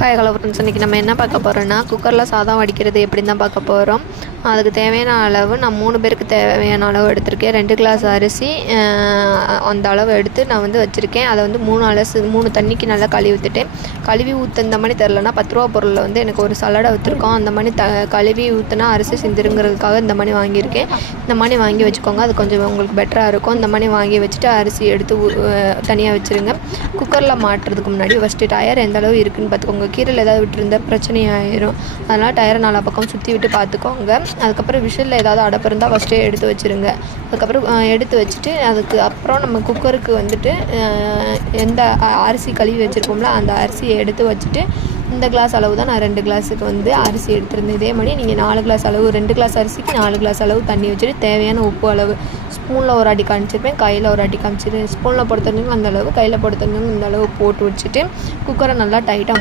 Hi hello friends, இன்றைக்கி நம்ம என்ன பார்க்க போகிறோன்னா குக்கரில் சாதம் வடிக்கிறது எப்படின்னு தான் பார்க்க போகிறோம். அதுக்கு தேவையான அளவு நான் 3 பேருக்கு தேவையான அளவு எடுத்திருக்கேன். 2 கிளாஸ் அரிசி அந்த அளவு எடுத்து நான் வச்சுருக்கேன். அதை 3 தண்ணிக்கு நல்லா கழுவி ஊற்றிட்டேன். கழுவி ஊற்ற இந்த மாதிரி தெரிலனா 10 ரூபா பொருளில் எனக்கு ஒரு சலடை ஊற்றிருக்கோம். அந்த மாதிரி கழுவி ஊற்றினா அரிசி சிந்திருங்கிறதுக்காக இந்த மாதிரி வாங்கியிருக்கேன். இந்த மாதிரி வாங்கி வச்சுக்கோங்க, அது கொஞ்சம் உங்களுக்கு பெட்டராக இருக்கும். இந்த மாதிரி வாங்கி வச்சுட்டு அரிசி எடுத்து தனியாக வச்சுருங்க. குக்கரில் மாட்டுறதுக்கு முன்னாடி ஃபஸ்ட்டு டயர் எந்த அளவு இருக்குதுன்னு பார்த்துக்கோங்க. கீரையில் ஏதாவது விட்டுருந்தால் பிரச்சனை ஆயிரும். அதனால் டயரை 4 பக்கம் சுற்றி விட்டு பார்த்துக்கோங்க. அதுக்கப்புறம் விசிலில் ஏதாவது அடப்பு இருந்தால் ஃபஸ்ட்டே எடுத்து வச்சுருங்க. அதுக்கப்புறம் எடுத்து வச்சுட்டு அதுக்கப்புறம் நம்ம குக்கருக்கு எந்த அரிசி கழுவி வச்சுருக்கோம்ல அந்த அரிசியை எடுத்து வச்சுட்டு இந்த கிளாஸ் அளவு தான் நான் 2 கிளாஸுக்கு அரிசி எடுத்துருந்தேன். இதே மாதிரி நீங்கள் 4 கிளாஸ் அளவு 2 கிளாஸ் அரிசிக்கு 4 கிளாஸ் அளவு தண்ணி வச்சுட்டு தேவையான உப்பு அளவு ஸ்பூனில் ஒரு அடி காமிச்சிருப்பேன், கையில் ஒரு அடி காமிச்சிருப்பேன். ஸ்பூனில் பொறுத்தவரைக்கும் அந்த அளவு, கையில் பொறுத்தவரைக்கும் இந்த அளவு போட்டு வச்சுட்டு குக்கரை நல்லா டைட்டாக